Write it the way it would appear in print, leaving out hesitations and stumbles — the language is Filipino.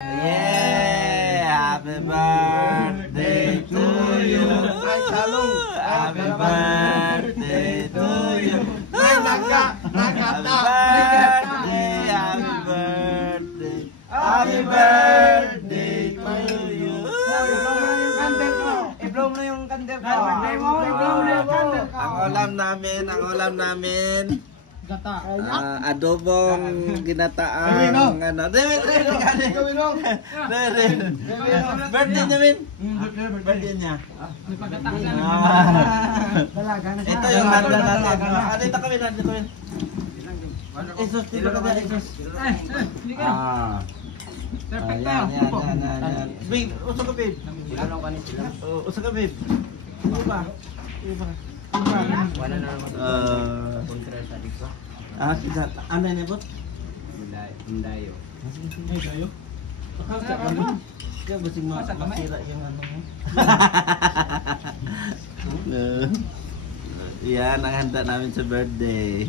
Yeah! Happy birthday to you! Happy birthday to you! Happy birthday! Happy birthday! Happy birthday to you! I-blow mo na yung candle ko. Birthday mo, i-blow mo na yung candle ko. Ang ulam namin, Gata. adobong ginataang ano. David. Birthday namin. Birthday niya. Dalaga na siya. Ito yung handa natin. Dito kami. Isus, dito ka dyan, Isus. Hindi ka. Perfect tayo. Yan. Babe, usok ka, babe. Usok ka, babe. Iyo ba? Wala na naman. Kontra sa dito. Kita. Ano yun, Ebot? Hindayo. Kaya basing masira yung ano mo. Yan, ang handa namin sa birthday.